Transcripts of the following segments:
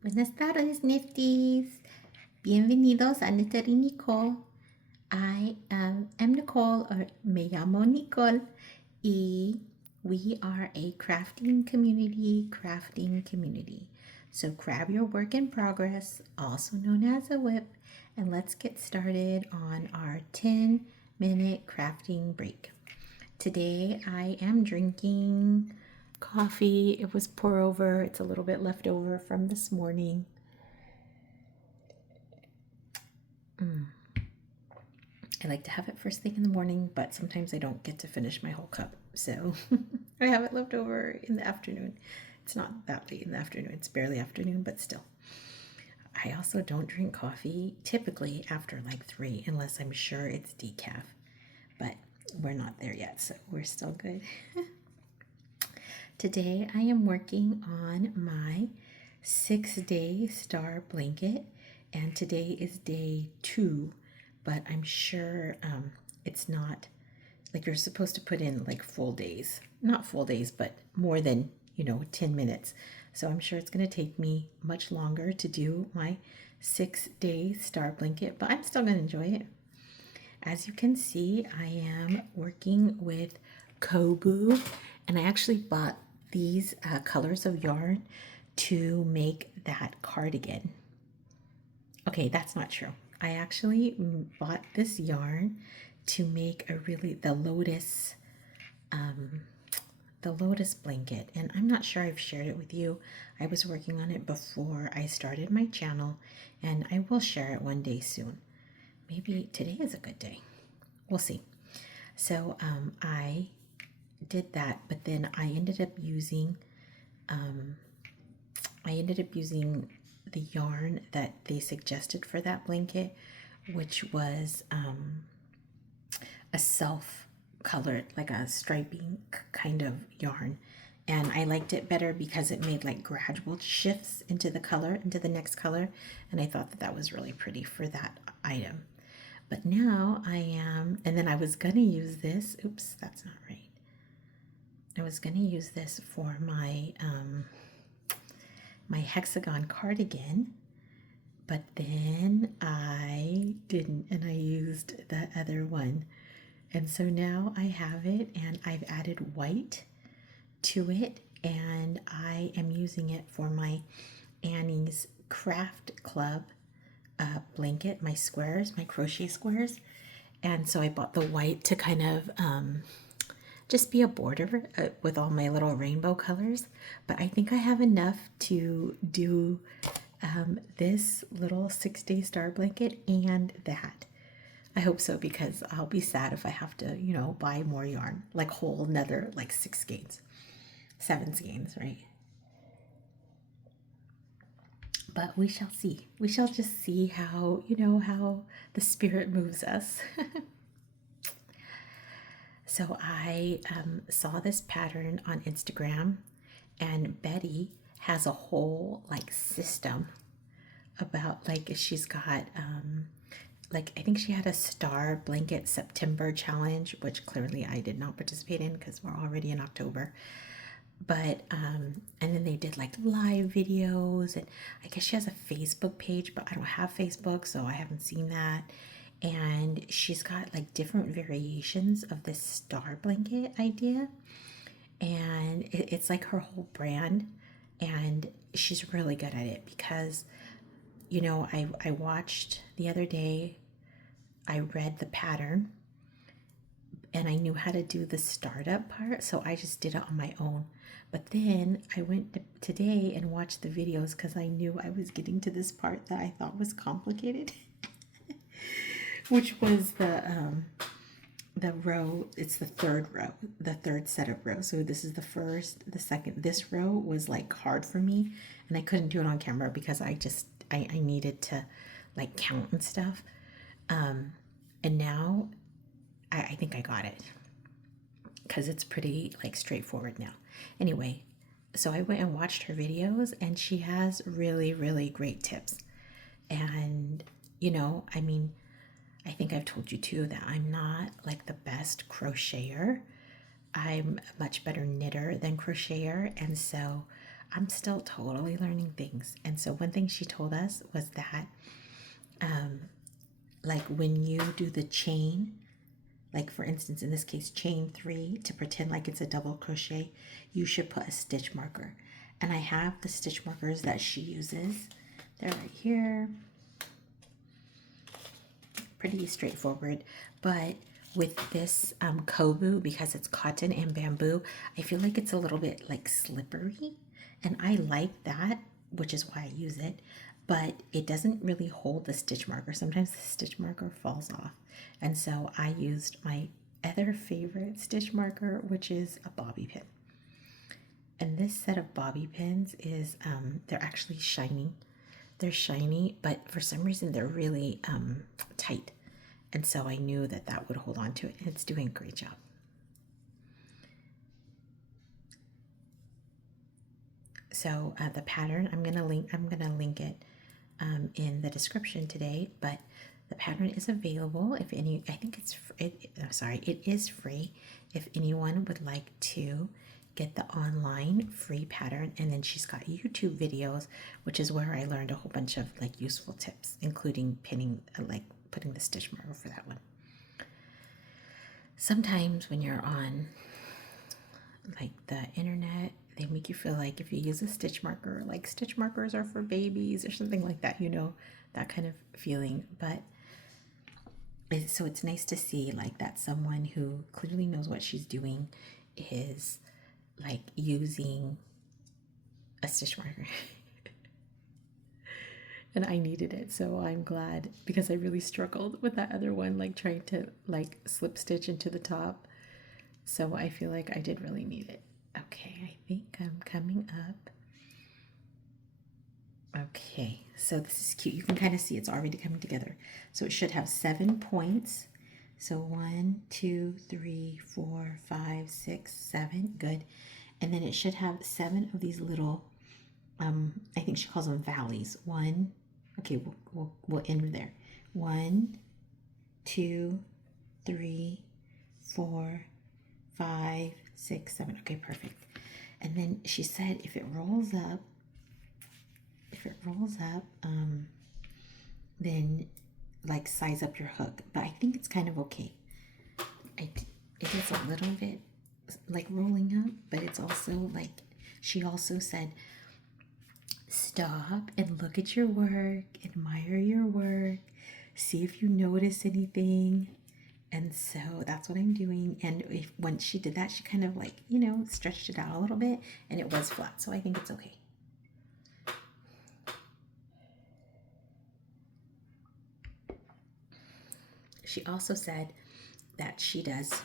Buenas tardes, Nifties. Bienvenidos a Natalie Nicole. I am Nicole, or me llamo Nicole, y we are a crafting community. So grab your work in progress, also known as a whip, and let's get started on our 10-minute crafting break. Today I am drinking coffee. It was pour over. It's a little bit left over from this morning. I like to have it first thing in the morning, but sometimes I don't get to finish my whole cup. So I have it left over in the afternoon. It's not that late in the afternoon. It's barely afternoon, but still. I also don't drink coffee typically after like 3 unless I'm sure it's decaf. But we're not there yet, so we're still good. Today I am working on my 6-day star blanket, and today is day 2, but I'm sure it's not like you're supposed to put in like full days. Not full days, but more than 10 minutes. So I'm sure it's going to take me much longer to do my 6-day star blanket, but I'm still going to enjoy it. As you can see, I am working with Kobu, and I actually bought these colors of yarn to make that cardigan. Okay, that's not true. I actually bought this yarn to make the lotus blanket, and I'm not sure I've shared it with you. I was working on it before I started my channel, and I will share it one day soon. Maybe today is a good day. We'll see. So I did that, but then I ended up using the yarn that they suggested for that blanket, which was a self-colored, like a striping kind of yarn. And I liked it better because it made like gradual shifts into the next color. And I thought that was really pretty for that item. But now and then I was gonna use this. Oops, that's not right. I was gonna use this for my my hexagon cardigan, but then I didn't, and I used the other one. And so now I have it, and I've added white to it, and I am using it for my Annie's Craft Club blanket, my crochet squares. And so I bought the white to kind of just be a border with all my little rainbow colors. But I think I have enough to do this little 6-day star blanket and that. I hope so, because I'll be sad if I have to, buy more yarn, like whole another like 6 skeins, 7 skeins, right? But we shall see. We shall just see how, how the spirit moves us. So I saw this pattern on Instagram, and Betty has a whole like system about like she's got like I think she had a star blanket September challenge, which clearly I did not participate in because we're already in October. But and then they did like live videos, and I guess she has a Facebook page, but I don't have Facebook, so I haven't seen that. And she's got like different variations of this star blanket idea, and it's like her whole brand. And she's really good at it because I watched the other day, I read the pattern, and I knew how to do the startup part, so I just did it on my own. But then I went today and watched the videos because I knew I was getting to this part that I thought was complicated, which was the row. It's the third row, the third set of rows. So this is the first, the second. This row was like hard for me, and I couldn't do it on camera because I needed to like count and stuff. And now I think I got it because it's pretty like straightforward now. Anyway, so I went and watched her videos, and she has really, really great tips. And I think I've told you too that I'm not like the best crocheter. I'm a much better knitter than crocheter, and so I'm still totally learning things. And so one thing she told us was that like when you do the chain, like for instance in this case chain 3, to pretend like it's a double crochet, you should put a stitch marker. And I have the stitch markers that she uses. They're right here. Pretty straightforward. But with this kobu, because it's cotton and bamboo, I feel like it's a little bit like slippery, and I like that, which is why I use it. But it doesn't really hold the stitch marker. Sometimes the stitch marker falls off, and so I used my other favorite stitch marker, which is a bobby pin. And this set of bobby pins is they're actually shiny. They're shiny, but for some reason they're really tight. And so I knew that that would hold on to it, and it's doing a great job. So the pattern, I'm gonna link it in the description today, but the pattern is available if any, I think it is free if anyone would like to get the online free pattern. And then she's got YouTube videos, which is where I learned a whole bunch of like useful tips, including pinning, like putting the stitch marker for that one. Sometimes when you're on like the internet, they make you feel like if you use a stitch marker, like stitch markers are for babies or something like that, you know, that kind of feeling. But so it's nice to see like that someone who clearly knows what she's doing is like using a stitch marker. And I needed it, so I'm glad, because I really struggled with that other one, like trying to like slip stitch into the top. So I feel like I did really need it. Okay, I think I'm coming up. Okay, so this is cute. You can kind of see it's already coming together. So it should have 7 points. So 1, 2, 3, 4, 5, 6, 7. Good. And then it should have 7 of these little, I think she calls them valleys. 1, okay, we'll end there. 1, 2, 3, 4, 5, 6, 7. Okay, perfect. And then she said if it rolls up, then like size up your hook. But I think it's kind of okay. It is a little bit like rolling up, but it's also like, she also said, stop and look at your work, admire your work, see if you notice anything. And so that's what I'm doing. And once she did that, she kind of like, you know, stretched it out a little bit, and it was flat. So I think it's okay. She also said that she does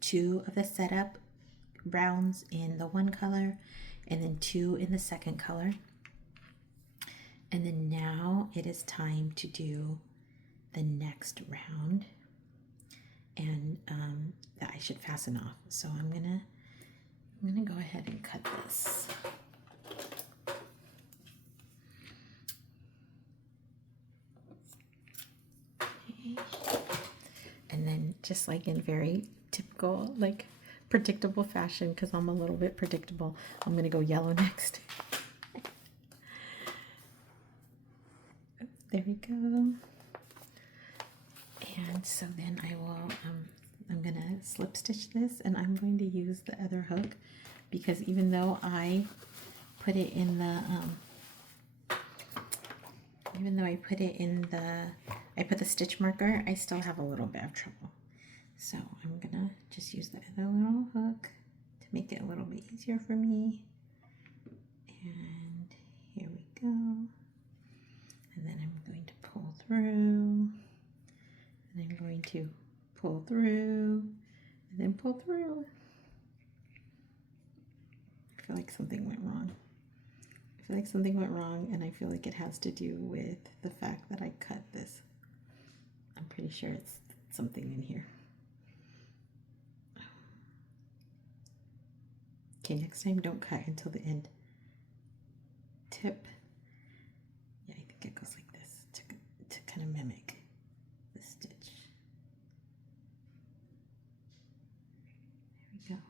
two of the setup rounds in the one color, and then 2 in the second color. And then now it is time to do the next round, and that I should fasten off. So I'm gonna go ahead and cut this. Okay. And then just like in very typical, like predictable fashion, because I'm a little bit predictable, I'm gonna go yellow next. There we go. And so then I will, I'm gonna slip stitch this, and I'm going to use the other hook, because even though I put it in the, I put the stitch marker, I still have a little bit of trouble. So I'm gonna just use the other little hook to make it a little bit easier for me. And here we go. And then I'm going to pull through, and I'm going to pull through, and then pull through. I feel like something went wrong. And I feel like it has to do with the fact that I cut this. I'm pretty sure it's something in here. Okay, next time don't cut until the end. Tip. Yeah, I think it goes like this to kind of mimic the stitch. There we go.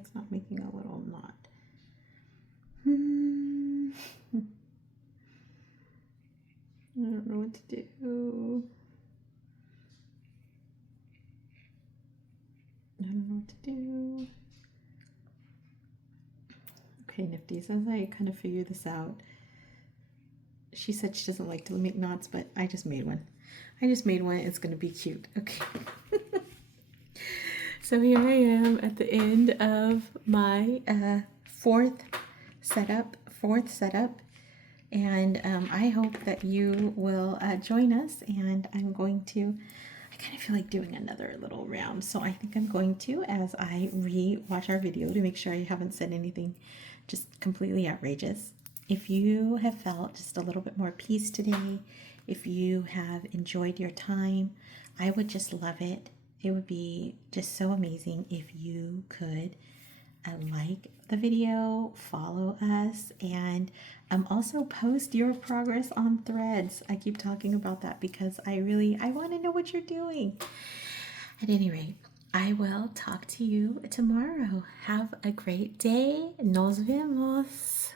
it's not making a little knot. I don't know what to do. I don't know what to do. Okay, Nifties, as I kind of figure this out, she said she doesn't like to make knots, but I just made one. It's going to be cute. Okay. So here I am at the end of my fourth setup. And I hope that you will join us. And I kind of feel like doing another little round. So I think I'm going to, as I re-watch our video to make sure I haven't said anything just completely outrageous. If you have felt just a little bit more peace today, if you have enjoyed your time, I would just love it. It would be just so amazing if you could like the video, follow us, and also post your progress on Threads. I keep talking about that because I want to know what you're doing. At any rate, I will talk to you tomorrow. Have a great day. Nos vemos.